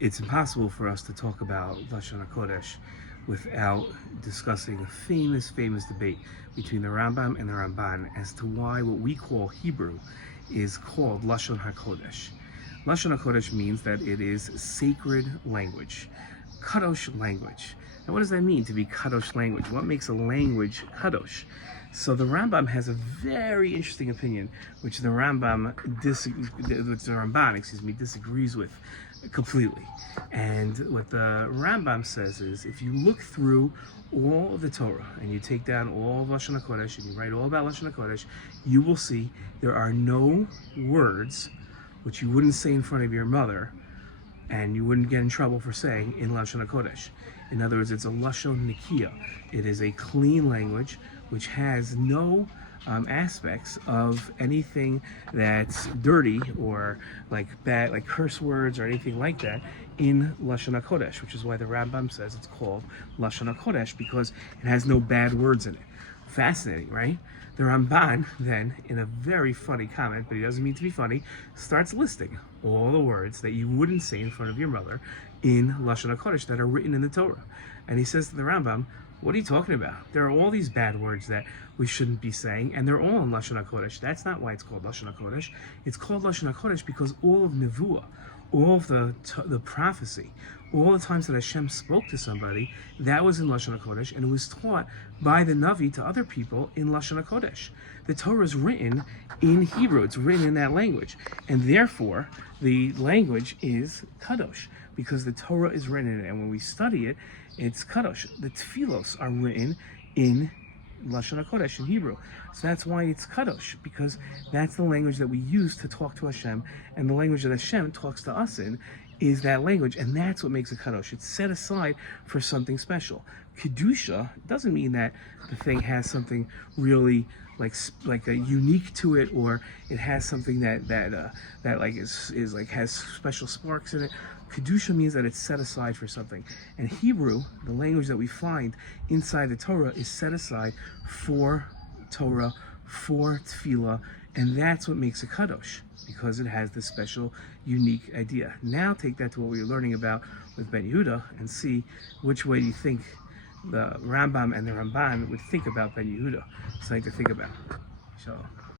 it's impossible for us to talk about Lashon HaKodesh without discussing a famous debate between the Rambam and the Ramban as to why what we call Hebrew is called Lashon HaKodesh. Lashon HaKodesh means that it is sacred language, kadosh language. Now, what does that mean to be kadosh language? What makes a language kadosh? So the Rambam has a very interesting opinion, which the Ramban disagrees with completely. And what the Rambam says is, if you look through all of the Torah and you take down all of Lashon HaKodesh and you write all about Lashon HaKodesh, you will see there are no words which you wouldn't say in front of your mother and you wouldn't get in trouble for saying in Lashon HaKodesh. In other words, it's a Lashon Nikiya. It is a clean language which has no aspects of anything that's dirty or like bad, like curse words or anything like that in Lashon HaKodesh, which is why the Rambam says it's called Lashon HaKodesh, because it has no bad words in it. Fascinating, right? The Ramban then, in a very funny comment, but he doesn't mean to be funny, starts listing all the words that you wouldn't say in front of your mother in Lashon HaKodesh that are written in the Torah. And he says to the Rambam, what are you talking about? There are all these bad words that we shouldn't be saying, and they're all in Lashon HaKodesh. That's not why it's called Lashon HaKodesh. It's called Lashon HaKodesh because all of Nevuah, all of the prophecy, all the times that Hashem spoke to somebody, that was in Lashon HaKodesh, and it was taught by the Navi to other people in Lashon HaKodesh. The Torah is written in Hebrew. It's written in that language. And therefore, the language is Kadosh, because the Torah is written in it. And when we study it, it's Kadosh. The Tfilos are written in Lashon HaKodesh in Hebrew. So that's why it's Kadosh, because that's the language that we use to talk to Hashem, and the language that Hashem talks to us in is that language, and that's what makes it Kadosh. It's set aside for something special. Kedusha doesn't mean that the thing has something really like a unique to it, or it has something that like is like has special sparks in it. Kedusha means that it's set aside for something. And Hebrew, the language that we find inside the Torah, is set aside for Torah, for Tefillah, and that's what makes it Kadosh, because it has this special, unique idea. Now take that to what we were learning about with Ben Yehudah and see which way you think the Rambam and the Ramban would think about Ben Yehudah. Something to think about. Shalom.